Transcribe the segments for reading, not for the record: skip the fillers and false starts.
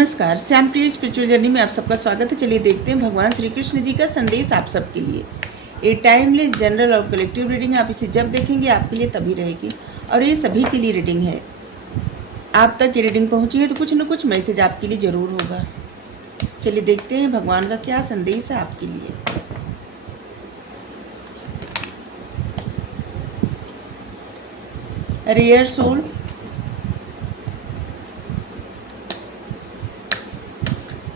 नमस्कार, श्याम प्रिय spiritual journey में आप सबका स्वागत है। चलिए देखते हैं भगवान श्री कृष्ण जी का संदेश आप सबके लिए। ये टाइमलेस जनरल और कलेक्टिव रीडिंग, आप इसे जब देखेंगे आपके लिए तभी रहेगी और ये सभी के लिए रीडिंग है। आप तक ये रीडिंग पहुंची है तो कुछ न कुछ मैसेज आपके लिए ज़रूर होगा। चलिए देखते हैं भगवान का क्या संदेश है आपके लिए। रेयर सोल,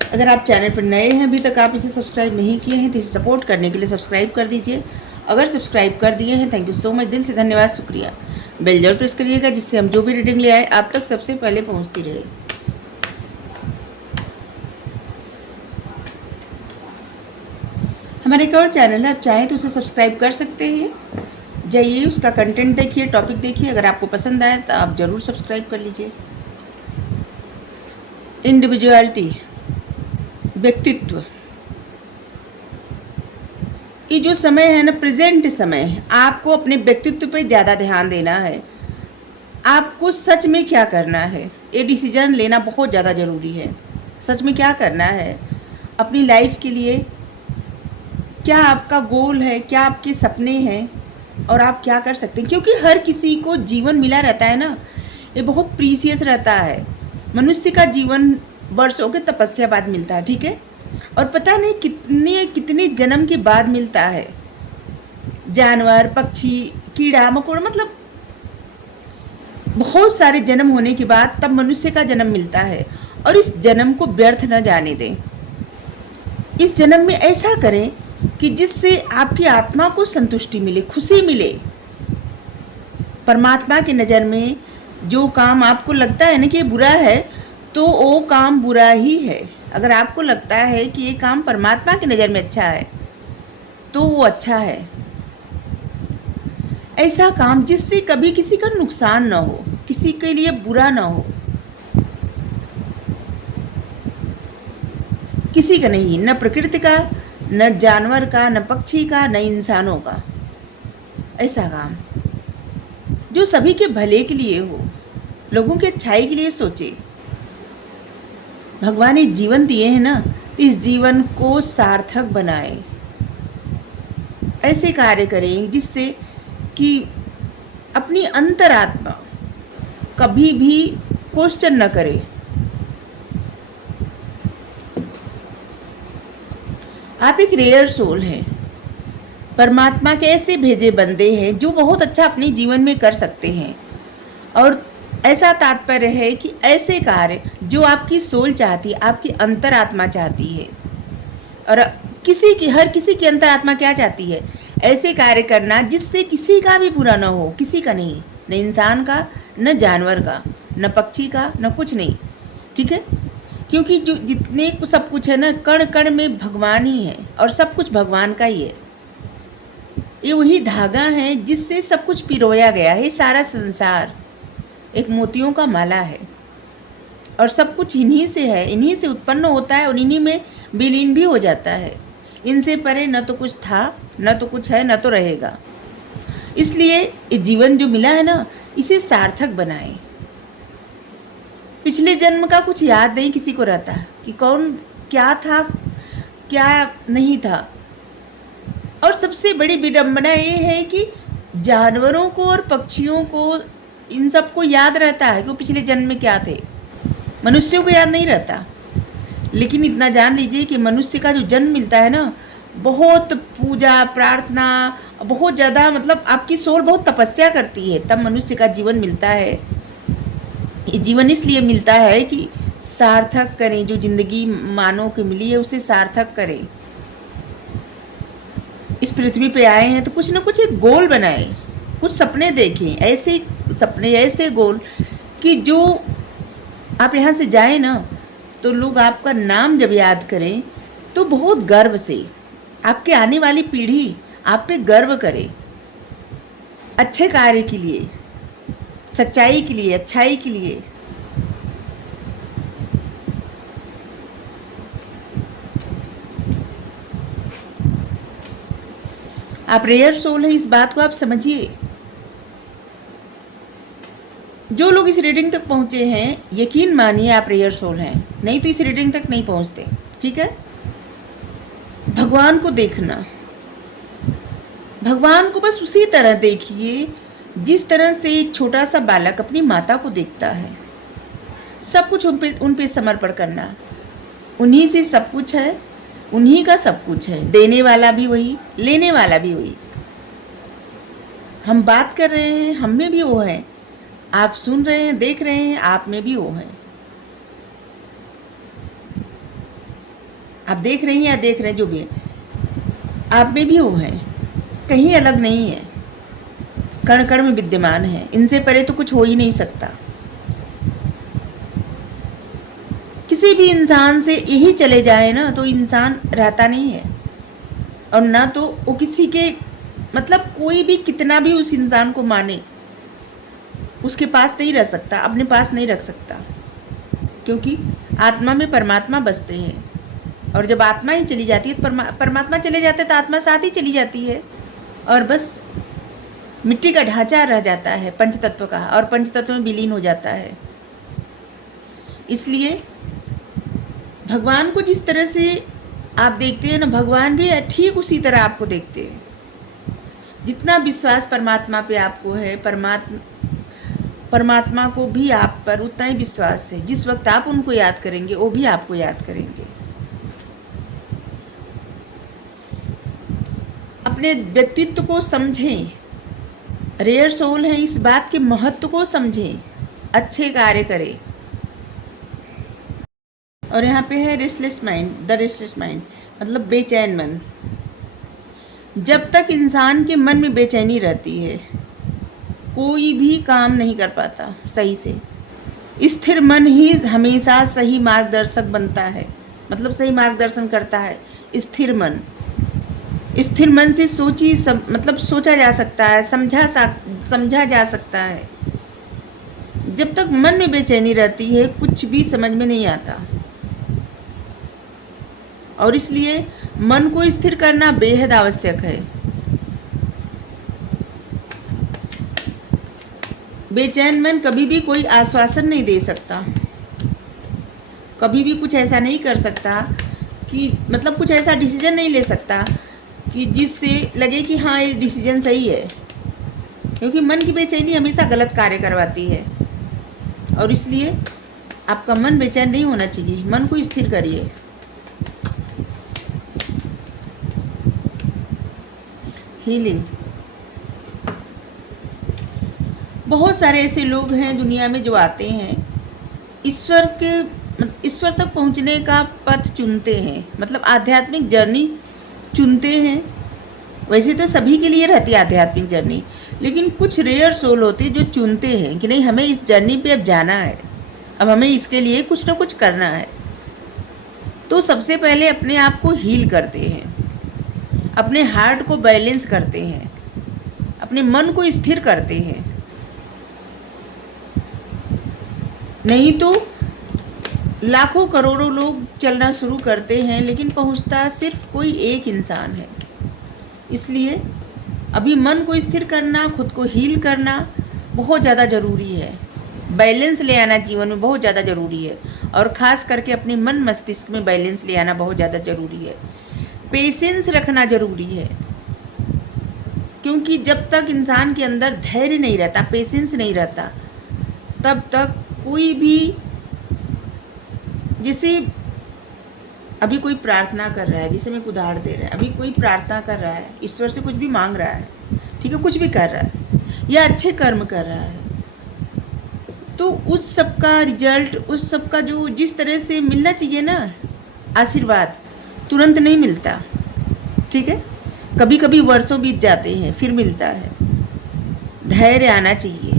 अगर आप चैनल पर नए हैं, अभी तक आप इसे सब्सक्राइब नहीं किए हैं तो इसे सपोर्ट करने के लिए सब्सक्राइब कर दीजिए। अगर सब्सक्राइब कर दिए हैं, थैंक यू सो मच, दिल से धन्यवाद, शुक्रिया। बेल जरूर प्रेस करिएगा जिससे हम जो भी रीडिंग ले आए आप तक सबसे पहले पहुंचती रहे। हमारे एक और चैनल है, आप चाहें तो उसे सब्सक्राइब कर सकते हैं। जाइए उसका कंटेंट देखिए, टॉपिक देखिए, अगर आपको पसंद आए तो आप ज़रूर सब्सक्राइब कर लीजिए। इंडिविजुअलिटी, व्यक्तित्व, ये जो समय है ना, प्रेजेंट समय है, आपको अपने व्यक्तित्व पे ज़्यादा ध्यान देना है। आपको सच में क्या करना है, ये डिसीजन लेना बहुत ज़्यादा ज़रूरी है। सच में क्या करना है अपनी लाइफ के लिए, क्या आपका गोल है, क्या आपके सपने हैं और आप क्या कर सकते हैं। क्योंकि हर किसी को जीवन मिला रहता है ना, ये बहुत प्रीसियस रहता है। मनुष्य का जीवन वर्षों के तपस्या बाद मिलता है, ठीक है, और पता नहीं कितने कितने जन्म के बाद मिलता है। जानवर, पक्षी, कीड़ा मकोड़ा, मतलब बहुत सारे जन्म होने के बाद तब मनुष्य का जन्म मिलता है। और इस जन्म को व्यर्थ न जाने दें। इस जन्म में ऐसा करें कि जिससे आपकी आत्मा को संतुष्टि मिले, खुशी मिले। परमात्मा की नज़र में जो काम आपको लगता है ना कि ये बुरा है, तो वो काम बुरा ही है। अगर आपको लगता है कि ये काम परमात्मा की नज़र में अच्छा है तो वो अच्छा है। ऐसा काम जिससे कभी किसी का नुकसान ना हो, किसी के लिए बुरा ना हो, किसी का नहीं, न प्रकृति का, न जानवर का, न पक्षी का, न इंसानों का। ऐसा काम जो सभी के भले के लिए हो, लोगों की अच्छाई के लिए सोचे। भगवान ने जीवन दिए हैं ना, तो इस जीवन को सार्थक बनाए। ऐसे कार्य करें जिससे कि अपनी अंतरात्मा कभी भी क्वेश्चन न करे। आप एक रेयर सोल हैं, परमात्मा के ऐसे भेजे बंदे हैं जो बहुत अच्छा अपने जीवन में कर सकते हैं। और ऐसा तात्पर्य है कि ऐसे कार्य जो आपकी सोल चाहती है, आपकी अंतरात्मा चाहती है। और हर किसी की अंतरात्मा क्या चाहती है, ऐसे कार्य करना जिससे किसी का भी बुरा ना हो, किसी का नहीं, न इंसान का, न जानवर का, न पक्षी का, न कुछ नहीं, ठीक है। क्योंकि जो जितने सब कुछ है ना, कण कण में भगवान ही है और सब कुछ भगवान का ही है। ये वही धागा है जिससे सब कुछ पिरोया गया है। सारा संसार एक मोतियों का माला है और सब कुछ इन्हीं से है, इन्हीं से उत्पन्न होता है और इन्हीं में विलीन भी हो जाता है। इनसे परे न तो कुछ था, न तो कुछ है, न तो रहेगा। इसलिए ये जीवन जो मिला है ना, इसे सार्थक बनाएं। पिछले जन्म का कुछ याद नहीं किसी को रहता कि कौन क्या था, क्या नहीं था। और सबसे बड़ी विडंबना ये है कि जानवरों को और पक्षियों को, इन सबको याद रहता है कि वो पिछले जन्म में क्या थे। मनुष्यों को याद नहीं रहता। लेकिन इतना जान लीजिए कि मनुष्य का जो जन्म मिलता है ना, बहुत पूजा प्रार्थना, बहुत ज़्यादा, मतलब आपकी सोल बहुत तपस्या करती है, तब मनुष्य का जीवन मिलता है। ये जीवन इसलिए मिलता है कि सार्थक करें, जो जिंदगी मानव के मिली है उसे सार्थक करें। इस पृथ्वी पे आए हैं तो कुछ ना कुछ एक गोल बनाएं, कुछ सपने देखें, ऐसे सपने, ऐसे गोल कि जो आप यहाँ से जाएं ना तो लोग आपका नाम जब याद करें तो बहुत गर्व से आपके आने वाली पीढ़ी आप पे गर्व करे। अच्छे कार्य के लिए, सच्चाई के लिए, अच्छाई के लिए। आप रेयर सोल हैं, इस बात को आप समझिए। जो लोग इस रीडिंग तक पहुँचे हैं, यकीन मानिए आप रेयर सोल हैं, नहीं तो इस रीडिंग तक नहीं पहुँचते। ठीक है। भगवान को देखना, भगवान को बस उसी तरह देखिए जिस तरह से एक छोटा सा बालक अपनी माता को देखता है। सब कुछ उन पे समर्पण करना। उन्हीं से सब कुछ है, उन्हीं का सब कुछ है। देने वाला भी वही, लेने वाला भी वही। हम बात कर रहे हैं, हम में भी वो है। आप सुन रहे हैं, देख रहे हैं, आप में भी वो है। आप देख रहे हैं या देख रहे हैं, जो भी है, आप में भी वो है। कहीं अलग नहीं है, कण कण में विद्यमान है। इनसे परे तो कुछ हो ही नहीं सकता। किसी भी इंसान से यही चले जाए ना तो इंसान रहता नहीं है, और ना तो वो किसी के, मतलब कोई भी कितना भी उस इंसान को माने, उसके पास नहीं रह सकता, अपने पास नहीं रख सकता। क्योंकि आत्मा में परमात्मा बसते हैं, और जब आत्मा ही चली जाती है तो परमात्मा चले जाते हैं, तो आत्मा साथ ही चली जाती है, और बस मिट्टी का ढांचा रह जाता है पंचतत्व का, और पंचतत्व में विलीन हो जाता है। इसलिए भगवान को जिस तरह से आप देखते हैं ना, भगवान भी ठीक उसी तरह आपको देखते हैं। जितना विश्वास परमात्मा पे आपको है, परमात्मा को भी आप पर उतना ही विश्वास है। जिस वक्त आप उनको याद करेंगे, वो भी आपको याद करेंगे। अपने व्यक्तित्व को समझें। रेयर सोल है, इस बात के महत्व को समझें, अच्छे कार्य करें। और यहाँ पे है restless mind, the restless mind मतलब बेचैन मन। जब तक इंसान के मन में बेचैनी रहती है, कोई भी काम नहीं कर पाता सही से। स्थिर मन ही हमेशा सही मार्गदर्शक बनता है, मतलब सही मार्गदर्शन करता है। स्थिर मन, स्थिर मन से मतलब सोचा जा सकता है, समझा जा सकता है। जब तक मन में बेचैनी रहती है, कुछ भी समझ में नहीं आता, और इसलिए मन को स्थिर करना बेहद आवश्यक है। बेचैन मन कभी भी कोई आश्वासन नहीं दे सकता, कभी भी कुछ ऐसा नहीं कर सकता कि, मतलब कुछ ऐसा डिसीजन नहीं ले सकता कि जिससे लगे कि हाँ ये डिसीजन सही है। क्योंकि मन की बेचैनी हमेशा गलत कार्य करवाती है, और इसलिए आपका मन बेचैन नहीं होना चाहिए। मन को स्थिर करिए। हीलिंग। बहुत सारे ऐसे लोग हैं दुनिया में जो आते हैं, ईश्वर तक पहुंचने का पथ चुनते हैं, मतलब आध्यात्मिक जर्नी चुनते हैं। वैसे तो सभी के लिए रहती है आध्यात्मिक जर्नी, लेकिन कुछ रेयर सोल होते जो चुनते हैं कि नहीं, हमें इस जर्नी पे अब जाना है, अब हमें इसके लिए कुछ ना कुछ करना है। तो सबसे पहले अपने आप को हील करते हैं, अपने हार्ट को बैलेंस करते हैं, अपने मन को स्थिर करते हैं। नहीं तो लाखों करोड़ों लोग चलना शुरू करते हैं, लेकिन पहुंचता सिर्फ कोई एक इंसान है। इसलिए अभी मन को स्थिर करना, खुद को हील करना बहुत ज़्यादा ज़रूरी है। बैलेंस ले आना जीवन में बहुत ज़्यादा ज़रूरी है, और ख़ास करके अपने मन मस्तिष्क में बैलेंस ले आना बहुत ज़्यादा ज़रूरी है। पेशेंस रखना ज़रूरी है, क्योंकि जब तक इंसान के अंदर धैर्य नहीं रहता, पेशेंस नहीं रहता, तब तक कोई भी, जैसे अभी कोई प्रार्थना कर रहा है, जिसे मैं उदाहरण दे रहा है, अभी कोई प्रार्थना कर रहा है, ईश्वर से कुछ भी मांग रहा है, ठीक है, कुछ भी कर रहा है या अच्छे कर्म कर रहा है, तो उस सब का रिजल्ट, उस सब का जो जिस तरह से मिलना चाहिए ना, आशीर्वाद तुरंत नहीं मिलता। ठीक है, कभी कभी वर्षों बीत जाते हैं फिर मिलता है। धैर्य आना चाहिए।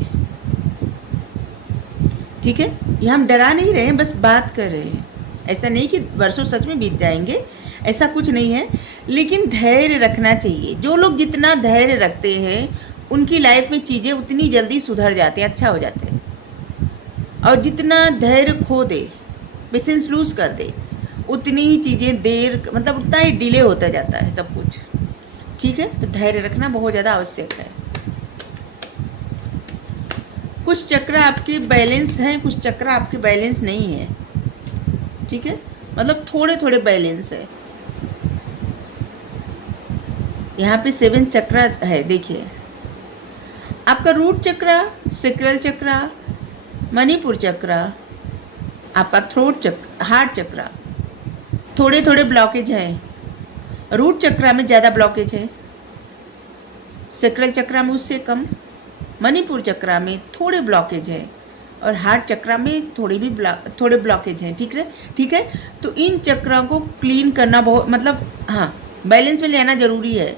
ठीक है, ये हम डरा नहीं रहे हैं, बस बात कर रहे हैं। ऐसा नहीं कि वर्षों सच में बीत जाएंगे, ऐसा कुछ नहीं है, लेकिन धैर्य रखना चाहिए। जो लोग जितना धैर्य रखते हैं, उनकी लाइफ में चीज़ें उतनी जल्दी सुधर जाती हैं, अच्छा हो जाते हैं। और जितना धैर्य खो दे, पेशेंस लूज कर दे, उतनी ही चीज़ें देर, मतलब उतना ही डिले होता जाता है सब कुछ। ठीक है, तो धैर्य रखना बहुत ज़्यादा आवश्यक है। कुछ चक्र आपके बैलेंस हैं, कुछ चक्र आपके बैलेंस नहीं है, ठीक है, मतलब थोड़े थोड़े बैलेंस है। यहाँ पे 7 चक्र है, देखिए आपका रूट चक्र, सेक्रल चक्र, मणिपुर चक्र, आपका थ्रोट चक्र, हार्ट चक्र, थोड़े थोड़े ब्लॉकेज हैं। रूट चक्र में ज़्यादा ब्लॉकेज है, सेक्रल चक्र में उससे कम, मणिपुर चक्र में थोड़े ब्लॉकेज है और हार्ट चक्र में थोड़े ब्लॉकेज हैं, ठीक है। तो इन चक्रों को क्लीन करना बहुत, मतलब हाँ, बैलेंस में लेना ज़रूरी है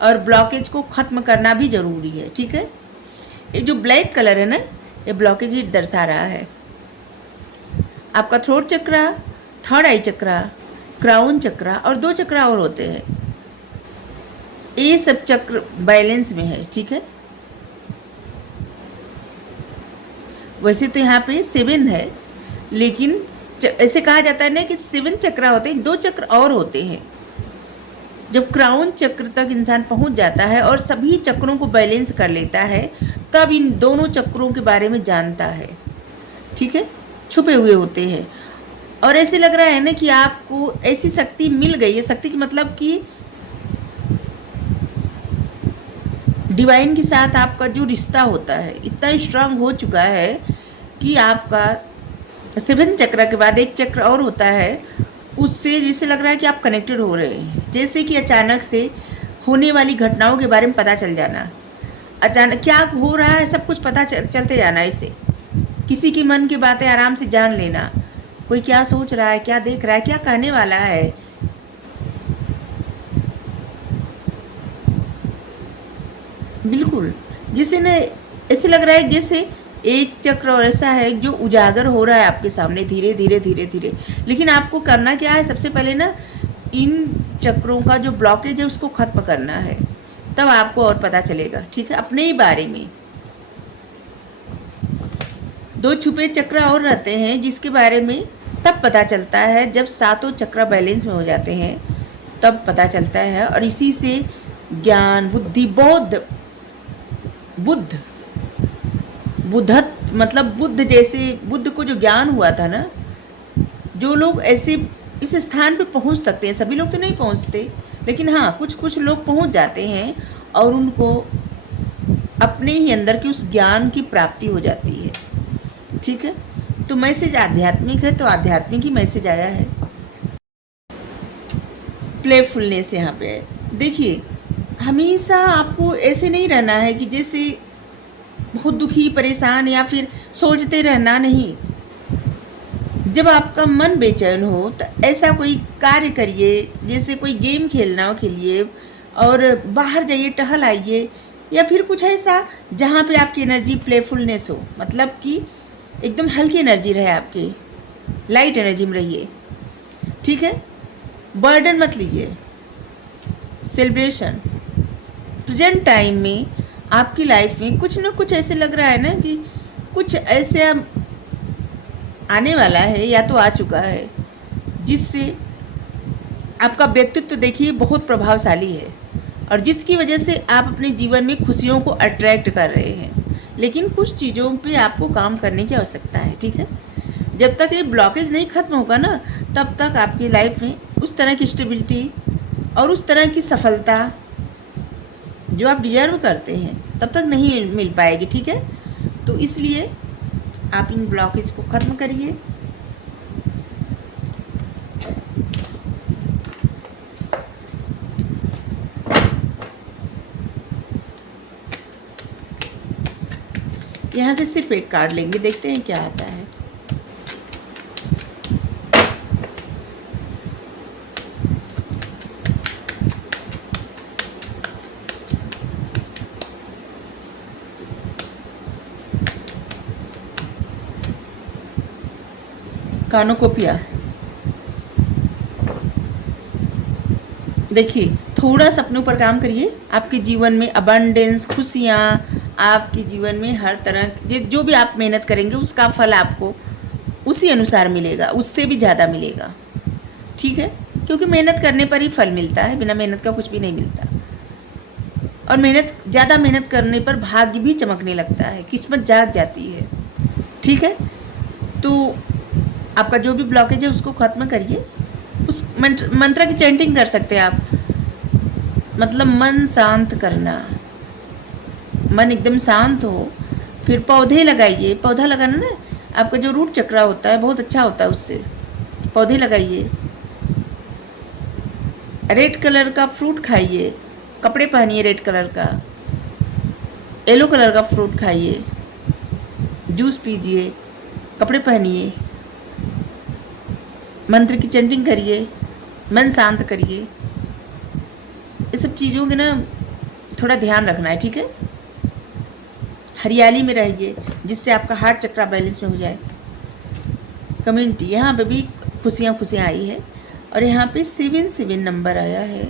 और ब्लॉकेज को ख़त्म करना भी ज़रूरी है, ठीक है। ये जो ब्लैक कलर है ना, ये ब्लॉकेज ही दर्शा रहा है। आपका थ्रोट चक्र, थर्ड आई चक्र, क्राउन चक्र और 2 चक्र और होते हैं। ये सब चक्र बैलेंस में है, ठीक है। वैसे तो यहाँ पे 7 है, लेकिन ऐसे कहा जाता है ना कि 7 चक्र होते हैं, 2 चक्र और होते हैं। जब क्राउन चक्र तक इंसान पहुँच जाता है और सभी चक्रों को बैलेंस कर लेता है, तब इन दोनों चक्रों के बारे में जानता है, ठीक है। छुपे हुए होते हैं और ऐसे लग रहा है ना कि आपको ऐसी शक्ति मिल गई है। शक्ति की मतलब कि डिवाइन के साथ आपका जो रिश्ता होता है इतना स्ट्रांग हो चुका है कि आपका 7 चक्र के बाद एक चक्र और होता है, उससे जैसे लग रहा है कि आप कनेक्टेड हो रहे हैं। जैसे कि अचानक से होने वाली घटनाओं के बारे में पता चल जाना, अचानक क्या हो रहा है सब कुछ पता चलते जाना। इसे किसी की मन की बातें आराम से जान लेना, कोई क्या सोच रहा है, क्या देख रहा है, क्या कहने वाला है। बिल्कुल, जैसे ना ऐसे लग रहा है जैसे एक चक्र और ऐसा है जो उजागर हो रहा है आपके सामने धीरे धीरे धीरे धीरे। लेकिन आपको करना क्या है, सबसे पहले ना इन चक्रों का जो ब्लॉकेज है उसको ख़त्म करना है, तब आपको और पता चलेगा, ठीक है, अपने ही बारे में। 2 छुपे चक्र और रहते हैं जिसके बारे में तब पता चलता है जब 7 चक्र बैलेंस में हो जाते हैं, तब पता चलता है। और इसी से ज्ञान, बुद्धि, बुद्धत्व, मतलब बुद्ध जैसे, बुद्ध को जो ज्ञान हुआ था ना, जो लोग ऐसे इस स्थान पे पहुंच सकते हैं, सभी लोग तो नहीं पहुंचते, लेकिन हाँ कुछ लोग पहुंच जाते हैं और उनको अपने ही अंदर की उस ज्ञान की प्राप्ति हो जाती है, ठीक है। तो मैसेज आध्यात्मिक है, तो आध्यात्मिक ही मैसेज आया है। प्लेफुलनेस यहाँ पे है। देखिए, हमेशा आपको ऐसे नहीं रहना है कि जैसे बहुत दुखी, परेशान या फिर सोचते रहना नहीं। जब आपका मन बेचैन हो तो ऐसा कोई कार्य करिए, जैसे कोई गेम खेलना हो खेलिए, और बाहर जाइए, टहल आइए, या फिर कुछ ऐसा जहाँ पे आपकी एनर्जी प्लेफुलनेस हो, मतलब कि एकदम हल्की एनर्जी रहे, आपकी लाइट एनर्जी में रहिए, ठीक है। बर्डन मत लीजिए। सेलिब्रेशन, प्रेजेंट टाइम में आपकी लाइफ में कुछ ना कुछ ऐसे लग रहा है ना कि कुछ ऐसे आने वाला है या तो आ चुका है, जिससे आपका व्यक्तित्व देखिए बहुत प्रभावशाली है और जिसकी वजह से आप अपने जीवन में खुशियों को अट्रैक्ट कर रहे हैं। लेकिन कुछ चीज़ों पे आपको काम करने की आवश्यकता है, ठीक है। जब तक ये ब्लॉकेज नहीं ख़त्म होगा ना, तब तक आपकी लाइफ में उस तरह की स्टेबिलिटी और उस तरह की सफलता जो आप डिजर्व करते हैं तब तक नहीं मिल पाएगी, ठीक है। तो इसलिए आप इन ब्लॉकेज को ख़त्म करिए। यहाँ से सिर्फ एक कार्ड लेंगे, देखते हैं क्या आता है। कानोकोपिया। देखिए, थोड़ा सा अपने ऊपर काम करिए। आपके जीवन में अबंडेंस, खुशियाँ, आपके जीवन में हर तरह जो भी आप मेहनत करेंगे उसका फल आपको उसी अनुसार मिलेगा, उससे भी ज़्यादा मिलेगा, ठीक है। क्योंकि मेहनत करने पर ही फल मिलता है, बिना मेहनत का कुछ भी नहीं मिलता। और ज़्यादा मेहनत करने पर भाग्य भी चमकने लगता है, किस्मत जाग जाती है। ठीक है, तो आपका जो भी ब्लॉकेज है उसको ख़त्म करिए। उस मंत्र की चैंटिंग कर सकते हैं आप, मतलब मन शांत करना, मन एकदम शांत हो। फिर पौधे लगाइए, पौधा लगाना ना आपका जो रूट चक्रा होता है बहुत अच्छा होता है, उससे पौधे लगाइए। रेड कलर का फ्रूट खाइए, कपड़े पहनिए रेड कलर का, येलो कलर का फ्रूट खाइए, जूस पीजिए, कपड़े पहनिए, मंत्र की चैंटिंग करिए, मन शांत करिए। ये सब चीज़ों के ना थोड़ा ध्यान रखना है, ठीक है। हरियाली में रहिए जिससे आपका हार्ट चक्रा बैलेंस में हो जाए। कम्युनिटी यहाँ पे भी खुशियाँ आई है, और यहाँ पे 77 नंबर आया है।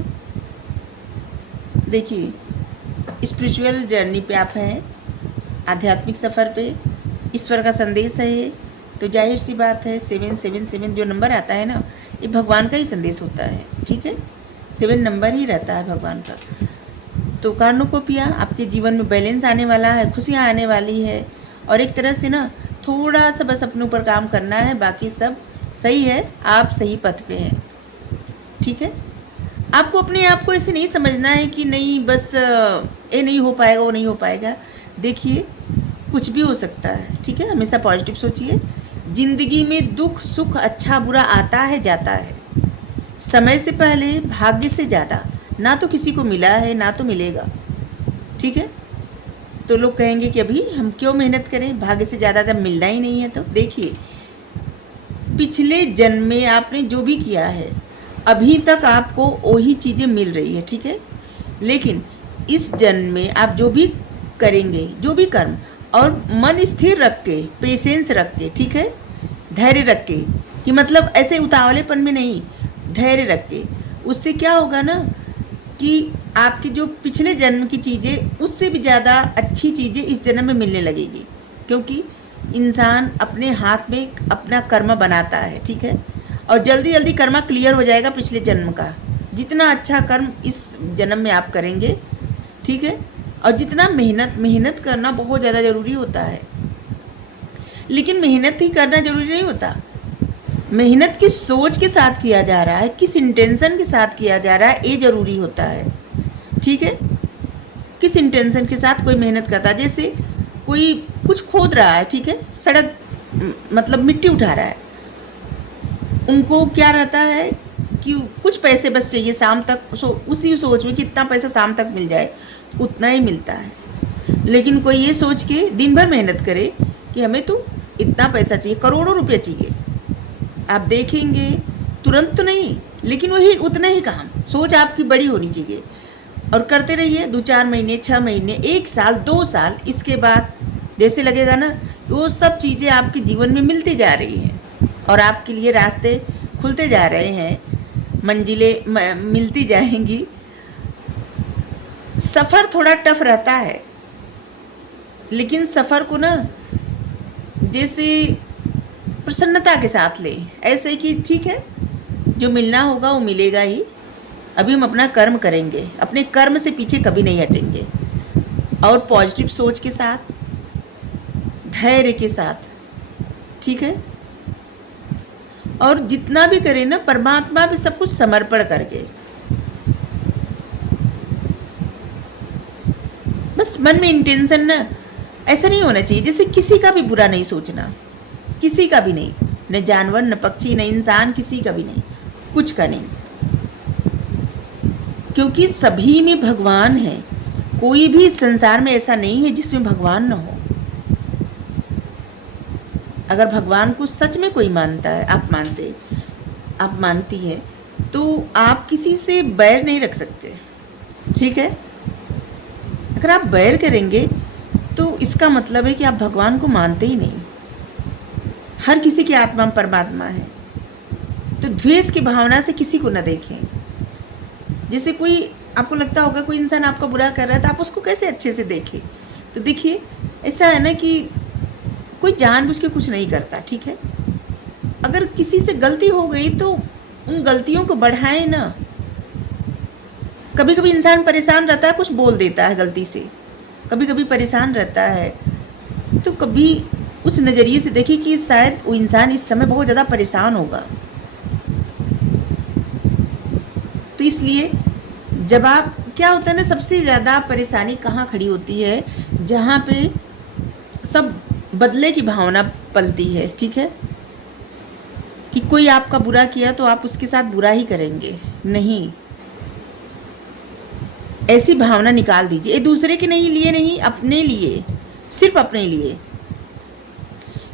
देखिए, स्पिरिचुअल जर्नी पे आप हैं, आध्यात्मिक सफ़र पे, ईश्वर का संदेश है ये, तो जाहिर सी बात है 777 जो नंबर आता है ना, ये भगवान का ही संदेश होता है, ठीक है। 7 नंबर ही रहता है भगवान का। तो कार्नुकोपिया, आपके जीवन में बैलेंस आने वाला है, खुशियाँ आने वाली है, और एक तरह से ना थोड़ा सा बस अपने ऊपर काम करना है, बाकी सब सही है, आप सही पथ पे हैं, ठीक है। आपको अपने आप को ऐसे नहीं समझना है कि नहीं बस ये नहीं हो पाएगा, वो नहीं हो पाएगा। देखिए, कुछ भी हो सकता है, ठीक है। हमेशा पॉजिटिव सोचिए। ज़िंदगी में दुख सुख, अच्छा बुरा आता है जाता है, समय से पहले भाग्य से ज़्यादा ना तो किसी को मिला है ना तो मिलेगा, ठीक है। तो लोग कहेंगे कि अभी हम क्यों मेहनत करें, भाग्य से ज़्यादा जब मिलना ही नहीं है। तो देखिए, पिछले जन्म में आपने जो भी किया है अभी तक आपको वही चीज़ें मिल रही है, ठीक है। लेकिन इस जन्म में आप जो भी करेंगे, जो भी कर्म, और मन स्थिर रख के, पेशेंस रख के, ठीक है, धैर्य रख के, कि मतलब ऐसे उतावलेपन में नहीं, धैर्य रख के, उससे क्या होगा ना कि आपकी जो पिछले जन्म की चीज़ें उससे भी ज़्यादा अच्छी चीज़ें इस जन्म में मिलने लगेगी, क्योंकि इंसान अपने हाथ में अपना कर्म बनाता है, ठीक है। और जल्दी जल्दी कर्म क्लियर हो जाएगा पिछले जन्म का, जितना अच्छा कर्म इस जन्म में आप करेंगे, ठीक है। और जितना मेहनत करना बहुत ज़्यादा ज़रूरी होता है, लेकिन मेहनत ही करना ज़रूरी नहीं होता। मेहनत किस सोच के साथ किया जा रहा है, किस इंटेंशन के साथ किया जा रहा है, ये ज़रूरी होता है, ठीक है। किस इंटेंशन के साथ कोई मेहनत करता है, जैसे कोई कुछ खोद रहा है, ठीक है, सड़क मतलब मिट्टी उठा रहा है, उनको क्या रहता है कि कुछ पैसे बस चाहिए शाम तक, उसी सोच में कितना पैसा शाम तक मिल जाए, उतना ही मिलता है। लेकिन कोई ये सोच के दिन भर मेहनत करे कि हमें तो इतना पैसा चाहिए, करोड़ों रुपये चाहिए, आप देखेंगे तुरंत तो नहीं, लेकिन वही उतना ही काम, सोच आपकी बड़ी होनी चाहिए। और करते रहिए 2-4 महीने, 6 महीने, 1 साल, 2 साल, इसके बाद जैसे लगेगा ना वो सब चीज़ें आपके जीवन में मिलती जा रही हैं, और आपके लिए रास्ते खुलते जा रहे हैं, मंजिलें मिलती जाएंगी। सफ़र थोड़ा टफ रहता है, लेकिन सफ़र को ना जैसे प्रसन्नता के साथ ले, ऐसे कि ठीक है, जो मिलना होगा वो मिलेगा ही। अभी हम अपना कर्म करेंगे, अपने कर्म से पीछे कभी नहीं हटेंगे, और पॉजिटिव सोच के साथ, धैर्य के साथ, ठीक है। और जितना भी करें ना परमात्मा पे सब कुछ समर्पण करके, बस मन में इंटेंशन ना ऐसा नहीं होना चाहिए जैसे किसी का भी बुरा नहीं सोचना, किसी का भी नहीं, न जानवर, न पक्षी, न इंसान, किसी का भी नहीं, कुछ का नहीं, क्योंकि सभी में भगवान है। कोई भी संसार में ऐसा नहीं है जिसमें भगवान न हो। अगर भगवान को सच में कोई मानता है, आप मानती है, तो आप किसी से बैर नहीं रख सकते, ठीक है। अगर आप बैर करेंगे तो इसका मतलब है कि आप भगवान को मानते ही नहीं। हर किसी की आत्मा परमात्मा है, तो द्वेष की भावना से किसी को न देखें। जैसे कोई आपको लगता होगा कोई इंसान आपका बुरा कर रहा है, तो आप उसको कैसे अच्छे से देखें। तो देखिए, ऐसा है ना कि कोई जानबूझ के कुछ नहीं करता, ठीक है। अगर किसी से गलती हो गई तो उन गलतियों को बढ़ाएं ना, कभी कभी इंसान परेशान रहता है, कुछ बोल देता है गलती से, कभी कभी परेशान रहता है, तो कभी उस नज़रिए से देखिए कि शायद वो इंसान इस समय बहुत ज़्यादा परेशान होगा। तो इसलिए जब आप, क्या होता है ना, सबसे ज़्यादा परेशानी कहाँ खड़ी होती है, जहाँ पे सब बदले की भावना पलती है, ठीक है, कि कोई आपका बुरा किया तो आप उसके साथ बुरा ही करेंगे, नहीं, ऐसी भावना निकाल दीजिए। दूसरे के नहीं लिए नहीं, अपने लिए, सिर्फ अपने लिए,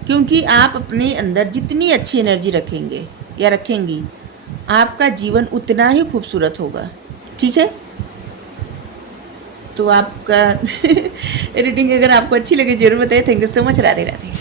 क्योंकि आप अपने अंदर जितनी अच्छी एनर्जी रखेंगे या रखेंगी, आपका जीवन उतना ही खूबसूरत होगा, ठीक है। तो आपका रीडिंग अगर आपको अच्छी लगे जरूर बताइए। Thank you so much. Radhe Radhe.